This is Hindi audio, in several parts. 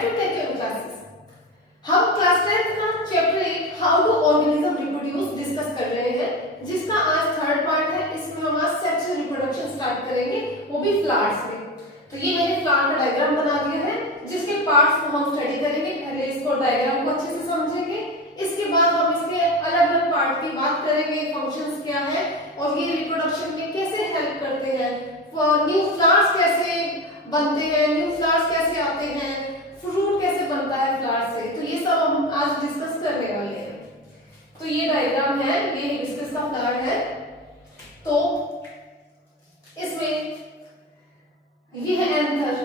Back to take your classes. हम क्लास 10 का chapter 8 how do organism reproduce discuss कर रहे हैं, जिसका आज थर्ड पार्ट है। इसमें हम आज सेक्सुअल रिप्रोडक्शन स्टार्ट करेंगे, वो भी फ्लावर्स में। तो ये मैंने फ्लावर का डायग्राम बना दिया है, जिसके पार्ट्स को हम स्टडी करेंगे। पहले इसको डायग्राम को अच्छे से समझेंगे, इसके बाद हम इसके अलग अलग पार्ट की बात करेंगे, फंक्शंस क्या है और ये रिप्रोडक्शन में कैसे हेल्प करते हैं, न्यू फ्लावर्स कैसे बनते हैं, न्यू फ्लावर्स कैसे आते हैं, फ्रूट कैसे बनता है फ्लावर से। तो ये सब हम आज डिस्कस करने वाले हैं। तो ये डायग्राम है, ये हिबिस्कस का फ्लावर है। तो इसमें ये है एंथर,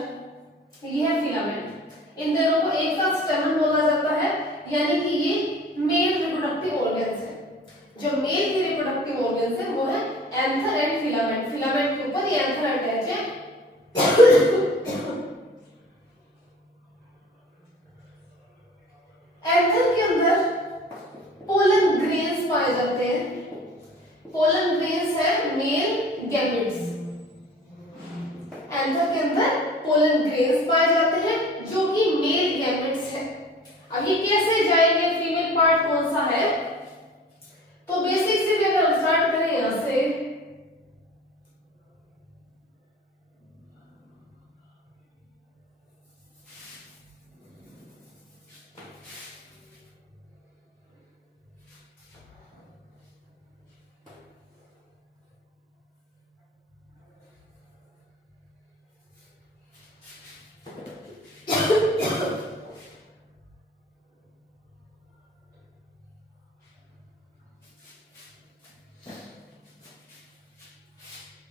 ये है फिलामेंट। इन दोनों को एक साथ स्टेमन बोला जाता है, यानी कि ये मेल रिप्रोडक्टिव ऑर्गन्स है। जो मेल के रिप्रोडक्टिव ऑर्गन्स है वो है एंथर एंड फिलामेंट। फिलामेंट के ऊपर ये एंथर अटैच है। एंथर के अंदर पोलन ग्रेन्स पाए जाते हैं। पोलन ग्रेन्स है मेल गैमेट्स। एंथर के अंदर पोलन ग्रेन्स पाए जाते हैं जो कि मेल गैमेट्स है। अब ये कैसे जाएंगे, फीमेल पार्ट कौन सा है? तो बेसिक से भी अगर स्टार्ट करें यहां से,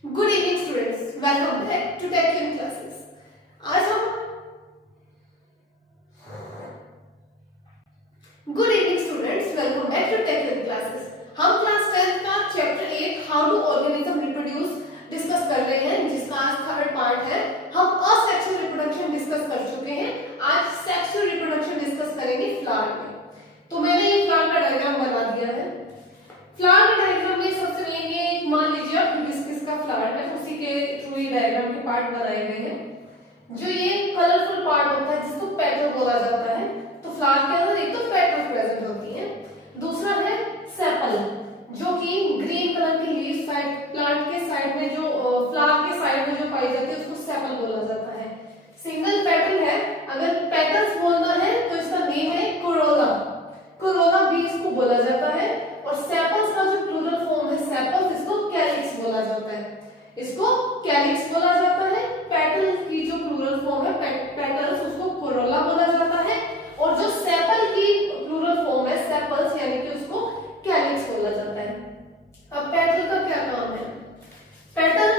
good evening students, welcome back to take your classes. आज हम good evening students, welcome back to take your classes. हम क्लास 10 का chapter 8 how do organism reproduce discuss कर रहे हैं, जिसका आज थर्ड पार्ट है। हम असेक्सुअल रिप्रोडक्शन डिस्कस कर चुके हैं, आज सेक्सुअल रिप्रोडक्शन डिस्कस करेंगे फ्लावर में। तो मैंने ये फ्लावर का डायग्राम बना दिया है। फ्लावर के डायग्राम में सबसे लेंगे, मान लीजिए हिबिस्कस का फ्लावर है, उसी के थ्रू ये डायग्राम के पार्ट बनाए गए हैं। जो ये कलरफुल पार्ट होता है जिसको पेटल बोला जाता है। तो फ्लावर के अंदर एक तो पेटल प्रेजेंट होती है, दूसरा है सेपल, जो कि ग्रीन कलर की लीफ साइड, प्लांट के साइड में जो फ्लावर के साइड में जो पाई जाती है उसको सेपल बोला जाता है। सिंगल पेटल है, अगर पेटल्स बोलना है तो इसका नेम है कोरोला। कोरोला भी इसको बोला जाता है। और सेपल्स का जो प्लूरल फॉर्म है सेपल्स, इसको कैलिक्स बोला जाता है। इसको कैलिक्स बोला जाता है। पेटल की जो प्लूरल फॉर्म है पेटल्स, उसको कोरोला बोला जाता है। और जो सेपल की प्लूरल फॉर्म है सेपल्स, यानी कि उसको कैलिक्स बोला जाता है। अब पेटल का क्या काम है? पेटल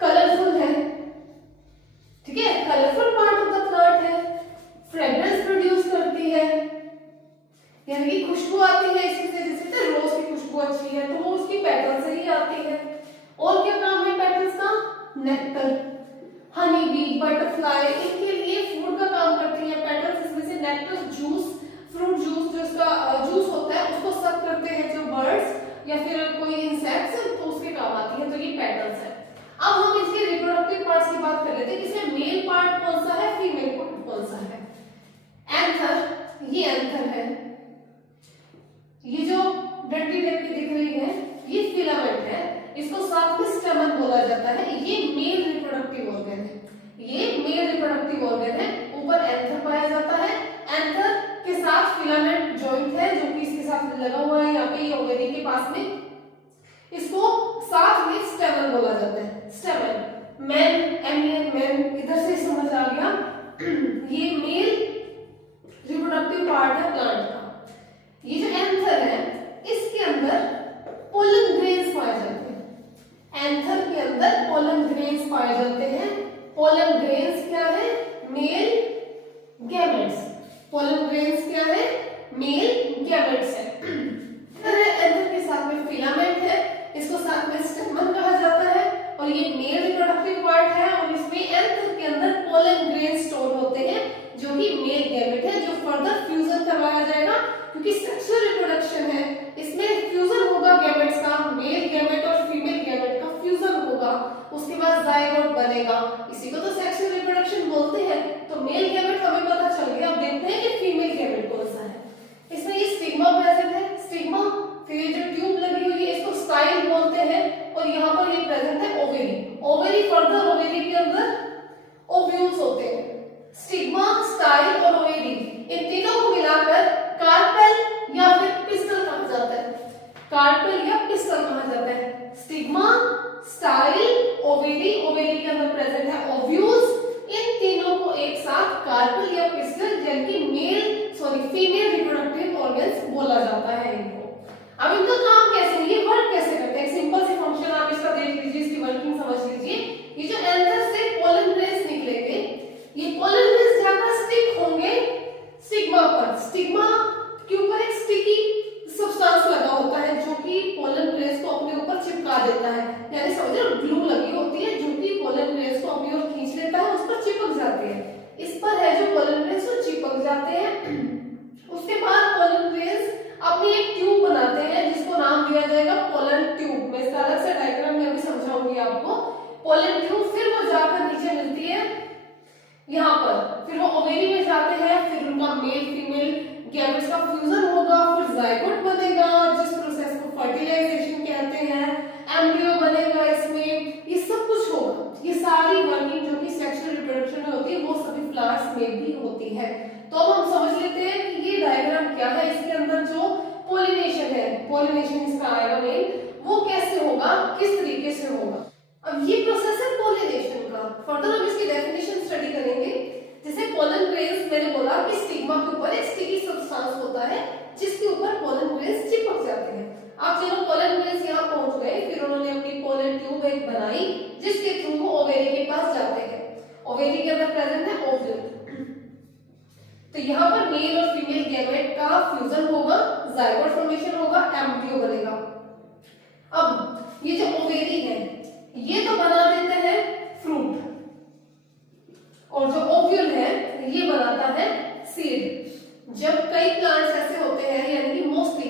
कलरफुल है, ठीक है, colourful part of the plant है, फ्रेग्रेंस प्रोड्यूस करती है, यानी कि खुशबू आती है इससे, जैसे रोज की खुशबू अच्छी है तो वो उसकी पेटल से ही आती है। और क्या काम है पेटल्स का? नेक्टर, हनी बी, बटरफ्लाई, इनके लिए फूड का काम करती है पेटल्स। इसमें से नेक्टर, जूस, फ्रूट जूस, जो इसका जूस होता है उसको सक करते हैं जो बर्ड्स या फिर कोई इंसेक्ट्स, तो उसके काम आती है। तो ये पेटल्स है। अब हम इसके रिप्रोडक्टिव पार्ट्स की बात कर लेते हैं। इसमें मेल पार्ट कौन सा है, फीमेल पार्ट कौन सा है? एंथर, ये एंथर है। ये जो डंडी टाइप की दिख रही है ये फिलामेंट है, इसको साथ में स्टेमन बोला जाता है। ये मेल रिप्रोडक्टिव ऑर्गन है, ये मेल रिप्रोडक्टिव ऑर्गन है। ऊपर एंथर पाया जाता है, एंथर के साथ फिलामेंट जॉइंट है जो कि इसके साथ लगा हुआ है यहाँ पे ओवरी के पास में। इसको साथ में स्टेमन बोला जाता है। स्टेमन, मैन, एमियन, मैन, इधर से समझ आ गया। ये मेल रिप्रोडक्टिव पार्ट है प्लांट का। ये जो एंथर है इसके अंदर पोलन ग्रेन्स पाए जाते हैं। एंथर के अंदर पोलन ग्रेन्स पाए जाते हैं। पोलन ग्रेन्स क्या है? Male gametes. पोलन ग्रेन्स क्या है? मेल गैमेट्स है। एंथर के साथ में फिलामेंट है, इसको साथ में स्टेमन कहा जाता है। और ये मेल रिप्रोडक्टिव पार्ट है और इसमें एंथर के अंदर पोलन ग्रेन्स स्टोर होते हैं जो कि मेल गैमेट है, जो फर्दर फ्यूजन करवाया जाएगा क्योंकि सेक्सुअल रिप्रोडक्शन है। इसमें फ्यूजन होगा गैमेट्स का, मेल गैमेट और फीमेल गैमेट का फ्यूजन होगा, उसके बाद जाइगोट बनेगा। इसी को तो सेक्सुअल रिप्रोडक्शन बोलते हैं। तो मेल गैमेट हमें पता चल गया, स्टिग्मा के ऊपर एक स्टिकी सब्सटेंस लगा होता है जो कि पोलन ग्रेन्स को अपने ऊपर चिपका देता है, यानी समझो ग्लू लगी होती है जो कि पोलन ग्रेन्स को अपनी ओर खींच लेता है, उस पर चिपक जाते हैं। इस पर है जो पोलन ग्रेन्स वो चिपक जाते हैं। उसके बाद पोलन ग्रेन्स अपनी एक ट्यूब बनाते हैं जिसको नाम दिया जाएगा पोलन ट्यूब। मैं इसका अलग से डायग्राम में अभी समझाऊंगी आपको। पोलन ट्यूब फिर वो जाकर नीचे मिलती है यहाँ पर, फिर वो ओवेरी में जाते हैं, फिर उनका मेल फीमेल गैमेट्स का फ्यूजन होगा, फिर जाइगोट बनेगा जिस प्रोसेस को फर्टिलाइजेशन कहते हैं, एम्ब्रियो बनेगा, इसमें ये सब कुछ होगा। ये सारी वर्किंग जो कि सेक्सुअल रिप्रोडक्शन में होती है वो सभी प्लांट्स में भी होती है। तो अब हम समझ लेते हैं कि ये डायग्राम क्या है, इसके अंदर जो पोलिनेशन है, पोलिनेशन इसका आएगा मेन, वो कैसे होगा, किस तरीके से होगा। अब ये प्रोसेस है पोलिनेशन का। फर्दर हम इसकी डेफिनेशन स्टडी करेंगे। जैसे पोलन ग्रेन्स, मैंने बोला कि स्टिग्मा के ऊपर एक स्टिकी सब्सटेंस होता है जिसके ऊपर पोलन ग्रेन्स चिपक जाते हैं। अब चलो पोलन ग्रेन्स यहाँ पहुंच गए, फिर उन्होंने अपनी पोलन ट्यूब एक बनाई जिसके थ्रू वो ओवेरी के पास जाते हैं। ओवेरी के अंदर प्रेजेंट है ओव्यूल, तो यहाँ पर मेल और फीमेल गैमेट का फ्यूजन होगा, जाइगोट फॉर्मेशन होगा, एम्ब्रियो बनेगा। अब ये जो ओवेरी है ये तो बना देते हैं फ्रूट, और जो ओव्यूल है ये बनाता है सीड। जब कई प्लांट्स ऐसे होते हैं, यानी कि मोस्टली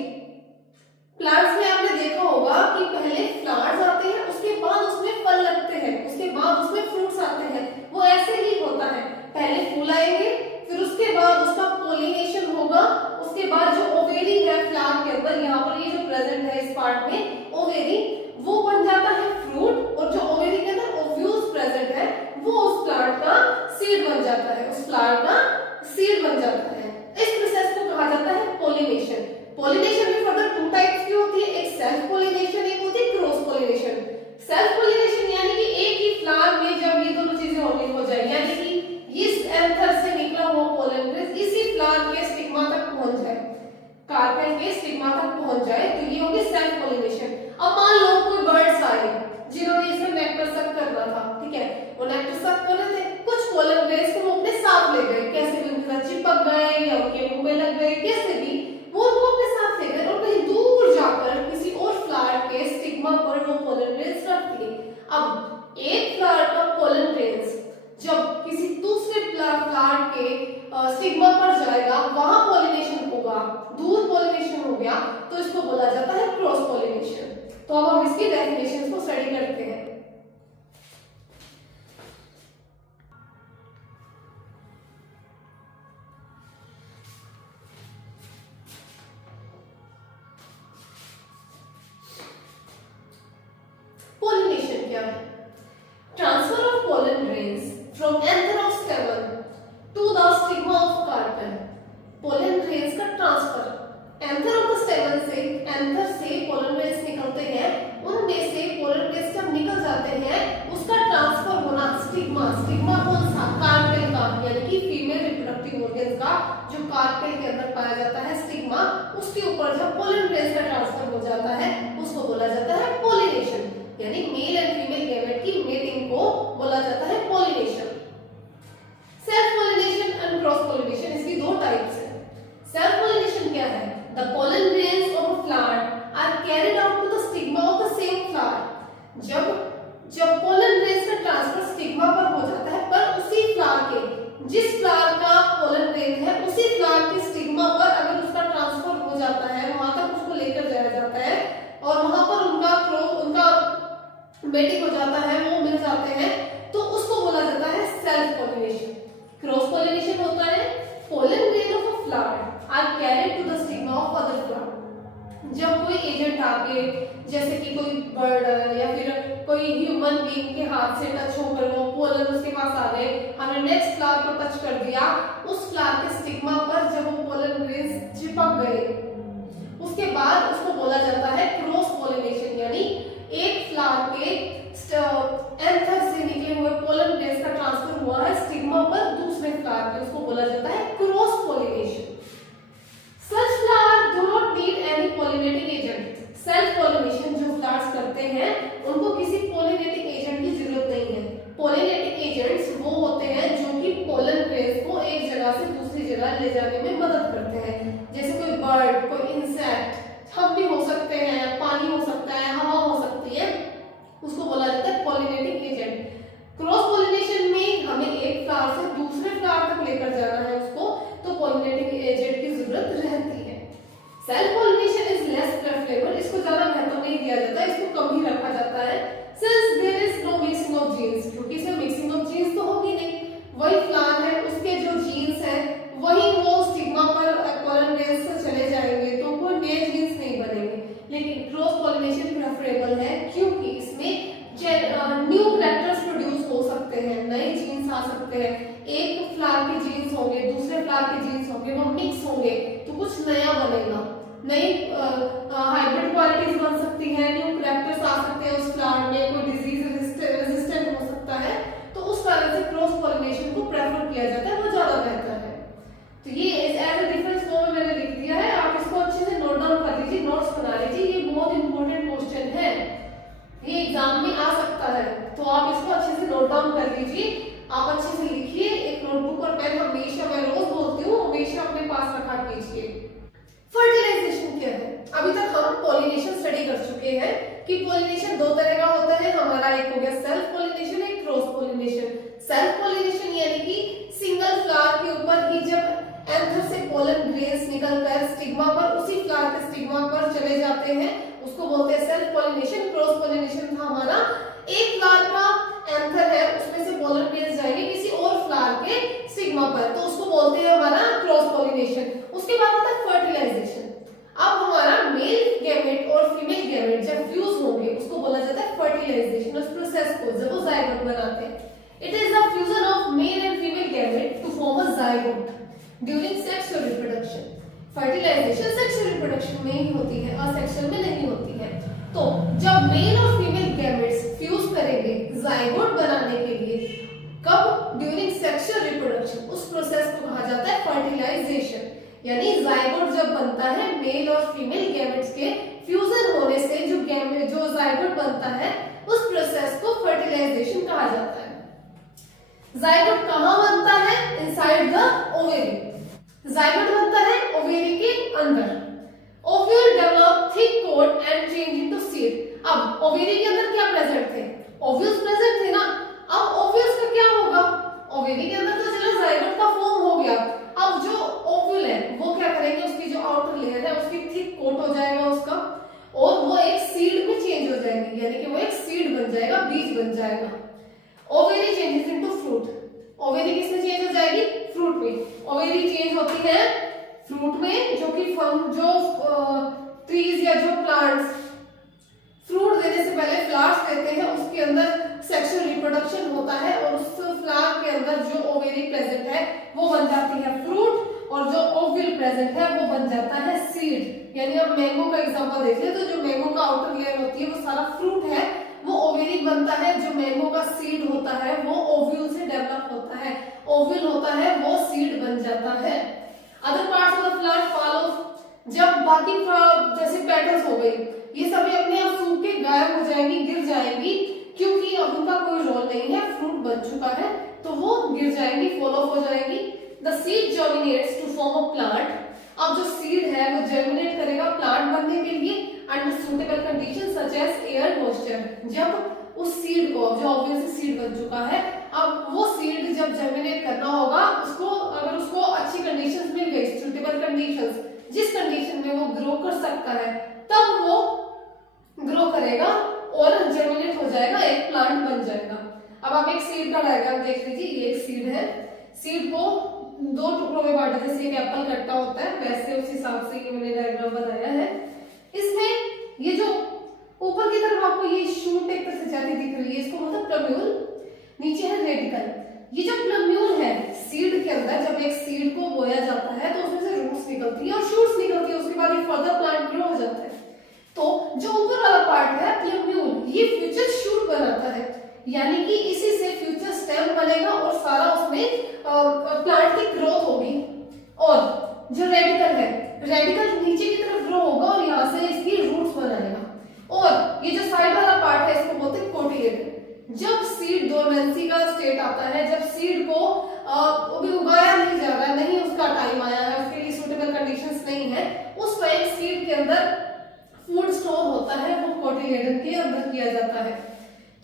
प्लांट्स में आपने देखा होगा कि पहले फ्लावर्स आते हैं, उसके बाद उसमें फल लगते हैं, उसके बाद उसमें फ्रूट्स आते हैं। वो ऐसे ही होता है, पहले फूल आएंगे, फिर उसके बाद उसका पोलिनेशन होगा, उसके बाद जो ओवेरी है फ्लावर के अंदर, यहाँ पर ये जो प्रेजेंट है इस पार्ट में ओवेरी, वो बन जाता है फ्रूट, और जो ओवेरी के अंदर ओव्यूल्स प्रेजेंट है वो उस प्लांट का सीड बन जाता है, उस फ्लावर का सीड बन जाता है। इस प्रोसेस को कहा जाता है पोलिनेशन। पोलिनेशन में फर्दर टू टाइप्स की होती है, एक सेल्फ पोलिनेशन, एक होती है क्रॉस पोलिनेशन। सेल्फ पोलिनेशन यानी कि एक ही फ्लावर में जब ये दोनों चीजें होनी हो जाए, यानी कि इस एंथर से निकला हुआ पोलन ग्रेन्स इसी फ्लावर के स्टिग्मा तक पहुंच जाए, कार्पेल के स्टिग्मा तक पहुंच जाए, तो ये होगी सेल्फ पोलिनेशन। अब मान लो कोई बर्ड्स आए जिन्होंने इसमें नेक्टर सक करना था, ठीक है, वो नेक्टर सक कर रहे थे, कुछ पोलन ग्रेन्स को वो अपने साथ ले गए, कैसे भी उनके साथ चिपक गए या उनके मुंह में लग गए, कैसे भी वो उनको अपने साथ ले गए और कहीं दूर जाकर किसी और फ्लावर के स्टिग्मा पर वो पोलन ग्रेन्स रख दिए। अब एक फ्लावर का पोलन ग्रेन्स जब किसी दूसरे फ्लावर के स्टिग्मा पर जाएगा, वहां पोलिनेशन होगा, दूर पोलिनेशन हो गया, तो इसको बोला जाता है क्रॉस पोलिनेशन। तो अब हम इसकी डेफिनेशंस को स्टडी करते हैं। पोलिनेशन क्या है? Transfer of pollen grains from anther of stamen to the stigma of carpel. Pollen grains का transfer anther of the stamen से, एंथर से पोलन ग्रेन्स निकलते हैं, उनमें से पोलन ग्रेन्स जब निकल जाते हैं उसका ट्रांसफर होना स्टिग्मा, स्टिग्मा कौन सा? कार्पेल का, यानी कि फीमेल रिप्रोडक्टिव ऑर्गन्स का जो कार्पेल के अंदर पाया जाता है स्टिग्मा, उसके ऊपर जब पोलन ग्रेन्स का ट्रांसफर हो जाता है उसको बोला जाता है पोलिनेशन, यानी मेल एंड फीमेल गैमेट की मेटिंग को बोला जाता है pollination. Self pollination and cross pollination, इसकी दो टाइप्स है। सेल्फ पोलिनेशन क्या है? The pollen grains of a flower are carried out to the stigma of the same flower। जब pollen grains का ट्रांसफर स्टिग्मा पर हो जाता है, पर उसी फ्लावर के, जिस फ्लावर का पोलन ग्रेन है उसी फ्लावर के स्टिग्मा पर अगर उसका ट्रांसफर हो जाता है, वहां तक उसको लेकर जाया जाता है और वहां पर उनका मेटिंग हो जाता है, वो मिल जाते हैं, तो उसको बोला जाता है सेल्फ पोलिनेशन। क्रॉस पोलिनेशन होता है pollen grain of a flower are carried to the stigma of other flower. जब कोई एजेंट आके, जैसे कि कोई बर्ड या फिर कोई ह्यूमन बीइंग के हाथ से टच होकर वो पोलन उसके पास आ गए, हमने नेक्स्ट फ्लावर को टच कर दिया, उस फ्लावर के स्टिग्मा पर जब वो पोलन ग्रेन्स चिपक गए, उसके बाद उसको बोला जाता है क्रॉस पोलिनेशन, यानी एक फ्लावर के एंथर से निकले हुए पोलन ग्रेन्स का ट्रांसफर हुआ है स्टिग्मा पर दूसरे फ्लावर के, उसको बोला जाता है cross pollination. Such flowers do not need any pollinating agent। Self pollination जो फ्लावर्स करते हैं उनको किसी पोलिनेटिंग एजेंट की जरूरत नहीं है। पोलिनेटिंग एजेंट्स वो होते हैं जो कि पोलन ग्रेन्स को एक जगह से दूसरी जगह ले जाने में मदद करते हैं। हम भी हो सकते हैं, पानी हो सकता है, हवा हो सकती है, उसको बोला जाता है पॉलिनेटिंग एजेंट। क्रॉस पॉलिनेशन में हमें एक फ्लावर से दूसरे फ्लावर तक लेकर जाना है उसको, तो पॉलिनेटिंग एजेंट की जरूरत रहती है। Self pollination is less preferable, इसको ज्यादा महत्व नहीं दिया जाता, इसको कम ही रखा जाता है। Since there is no mixing of genes, क्योंकि इसमें मिक्सिंग ऑफ जीन्स तो होगी नहीं, वही फ्लावर है उसके जो जीन्स है वही वो स्टिग्मा पर पोलन ग्रेन्स से चले जाएंगे, तो कोई नए जीन्स नहीं बनेंगे। लेकिन क्रॉस पॉलिनेशन प्रेफरेबल है क्योंकि इसमें न्यू कैरेक्टर्स प्रोड्यूस हो सकते हैं, नए जीन्स आ सकते हैं, एक फ्लावर के जीन्स होंगे, दूसरे फ्लावर के जीन्स होंगे, वो मिक्स होंगे तो कुछ नया बनेगा, नई हाइब्रिड क्वालिटीज बन सकती है, न्यू कैरेक्टर्स आ सकते हैं उस फ्लावर में, कोई डिजीज रेजिस्टेंट हो सकता है, तो उस कारण से क्रॉस पॉलिनेशन को प्रेफर किया जाता है, वो ज्यादा बेहतर है। तो ये एज अ डिफरेंस फॉर्म में मैंने लिख दिया है, आप इसको अच्छे से नोट डाउन कर लीजिए, नोट्स बना लीजिए, ये बहुत इंपॉर्टेंट क्वेश्चन है, ये एग्जाम में आ सकता है, तो आप इसको अच्छे से नोट डाउन कर लीजिए, आप अच्छे से लिखिए, एक नोटबुक और पेन हमेशा, मैं रोज बोलती हूँ, हमेशा अपने पास रखा कीजिए। फर्टिलाइजेशन क्या है? अभी तक हम पॉलिनेशन स्टडी कर चुके हैं कि पॉलिनेशन दो तरह का होता है हमारा, एक हो गया सेल्फ पॉलिनेशन, एक क्रॉस पॉलिनेशन। सेल्फ पॉलिनेशन यानी कि सिंगल फ्लावर के ऊपर ही जब एंथर से पोलन ग्रेन्स निकलकर स्टिग्मा पर, उसी फ्लावर के स्टिग्मा पर चले जाते हैं, उसको बोलते हैं सेल्फ पॉलिनेशन। क्रॉस पॉलिनेशन था हमारा, एक फ्लावर का एंथर है उसमें से पोलन ग्रेन्स जाएंगे किसी और फ्लावर के स्टिग्मा पर, तो उसको बोलते हैं हमारा क्रॉस पॉलिनेशन। उसके बाद आता है फर्टिलाइजेशन। अब हमारा मेल गैमेट और फीमेल गैमेट जब फ्यूज होंगे उसको बोला जाता है फर्टिलाइजेशन। उस प्रोसेस को जब वो जायगोट बनाते हैं, it is the fusion of male and female gamete to form a zygote during sexual reproduction. Fertilisation sexual reproduction में ही होती है, असेक्सुअल में नहीं होती है। तो जब मेल और फीमेल गैमेट्स फ्यूज करेंगे जायगोट बनाने के लिए, कब? ड्यूरिंग सेक्सुअल रिप्रोडक्शन, उस प्रोसेस को कहा जाता है फर्टिलाइजेशन। यानी जायगोट जब बनता है मेल और फीमेल गैमेट्स के फ्यूजन होने से जो जायगोट बनता है, उस प्रोसेस को फर्टिलाइजेशन कहा जाता है। जायगोट कहाँ बनता है? Inside the ovary. जायगोट बनता है ओवेरी के अंदर। Ovule develop thick coat and change into seed. अब ओवेरी के अंदर क्या प्रेजेंट थे? ओव्यूल्स प्रेजेंट थे ना। अब ओव्यूल्स का क्या होगा? ओवेरी के अंदर तो चलो जायगोट का फॉर्म हो गया, अब जो ओव्यूल है वो क्या करेंगे, उसकी जो आउटर लेयर है उसकी थिक कोट हो जाएगा उसका, और वो एक सीड में चेंज हो जाएंगे, यानी कि वो एक सीड बन जाएगा, बीज बन जाएगा। Ovary changes into fruit. Ovary किसमें चेंज हो जाएगी? फ्रूट में। ओवेरी चेंज होती है फ्रूट में, जो कि जो ट्रीज या जो प्लांट्स फ्रूट देने से पहले फ्लावर्स देते हैं, उसके अंदर सेक्सुअल रिप्रोडक्शन होता है और उस फ्लावर के अंदर जो ओवेरी प्रेजेंट है वो बन जाती है फ्रूट, और जो ओव्यूल प्रेजेंट है वो बन जाता है सीड। यानी अब मैंगो का एग्जांपल देख ले, तो जो मैंगो का आउटर लेयर होती है वो सारा फ्रूट है, वो ओवेरी बनता है। जो मैंगो का सीड होता है वो ओव्यूल से डेवलप होता है, ओव्यूल होता है वो सीड बन जाता है। Other parts of the plant follow, जब बाकी जैसे पेटल्स हो गई, ये सभी अपने आप सूख के गायब हो जाएंगी, गिर जाएंगी, क्योंकि अब उनका कोई रोल नहीं है, फ्रूट बन चुका है, तो वो गिर जाएंगी, फॉल ऑफ हो जाएंगी। The seed germinates to form a plant. अब जो सीड है वो जर्मिनेट करेगा प्लांट बनने के लिए under suitable condition such as air moisture. जब उस सीड को, जो ऑब्वियसली सीड बन चुका है, अब वो सीड जब जर्मिनेट करना होगा, उसको अगर उसको अच्छी कंडीशंस मिल गई, सुटेबल कंडीशंस, जिस कंडीशन में वो ग्रो कर सकता है, तब वो ग्रो करेगा और जर्मिनेट हो जाएगा, एक प्लांट बन जाएगा। अब आप एक सीड का डायग्राम देख लीजिए, ये एक सीड है, सीड को दो टुकड़ों में बांटा, जैसे एक एप्पल कट्टा होता है वैसे उस हिसाब से ये मैंने डायग्राम बनाया है। इसमें ये जो ऊपर की तरफ आपको ये शूट एक तरह से जाती दिख रही है, इसको बोलते हैं प्लम्यूल, नीचे है रेडिकल। ये जो प्लम्यूल है सीड के अंदर, जब एक सीड को बोया जाता है तो उसमें से रूट्स निकलती है और शूट्स निकलती है, उसके बाद ये फर्दर प्लांट ग्रो हो जाता है। तो जो ऊपर वाला पार्ट है प्लम्यूल, ये फ्यूचर शूट बनाता है, यानी कि इसी से फ्यूचर स्टेम बनेगा और सारा उसमें प्लांट की ग्रोथ होगी। और जो रेडिकल है, रेडिकल नीचे की तरफ ग्रो होगा और यहाँ से इसकी रूट्स बनाएगा। और ये जो साइड वाला पार्ट है इसको बोलते हैं कोटिलेडन। जब सीड डोर्मेंसी का स्टेट आता है, जब सीड को अभी उगाया नहीं जा रहा है, नहीं उसका टाइम आया है, उसके लिए सूटेबल कंडीशंस नहीं है, उस टाइम सीड के अंदर फूड स्टोर होता है वो कोटिलेडन के अंदर किया जाता है।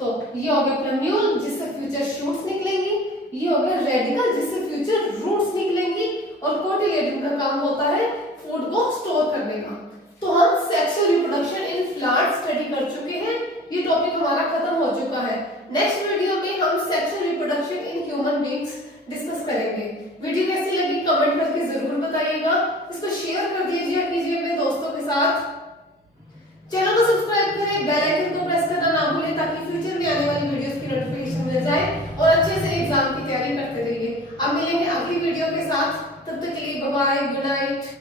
तो ये हो गया प्लम्यूल जिससे फ्यूचर शूट्स निकलेंगी, ये हो गया रेडिकल जिससे फ्यूचर रूट्स निकलेंगी, और कोटिलेडन का काम होता है फूड को स्टोर करने का। तो हम sexual reproduction in plant study कर चुके हैं, ये टॉपिक हमारा खत्म हो चुका है। नेक्स्ट वीडियो में हम sexual reproduction in human beings discuss करेंगे। वीडियो कैसी लगी कमेंट करके जरूर बताइएगा, इसको शेयर कर दीजिए कीजिए अपने दोस्तों के साथ। चैनल को सब्सक्राइब करें, बेल आइकन को प्रेस करना ना भूलें ताकि फ्यूचर में आने वाली वीडियोस की नोटिफिकेशन मिल जाए और अच्छे से एग्जाम की तैयारी करते रहिए। अब मिलेंगे अगली वीडियो के साथ, तब तक के लिए बाय बाय, गुड नाइट।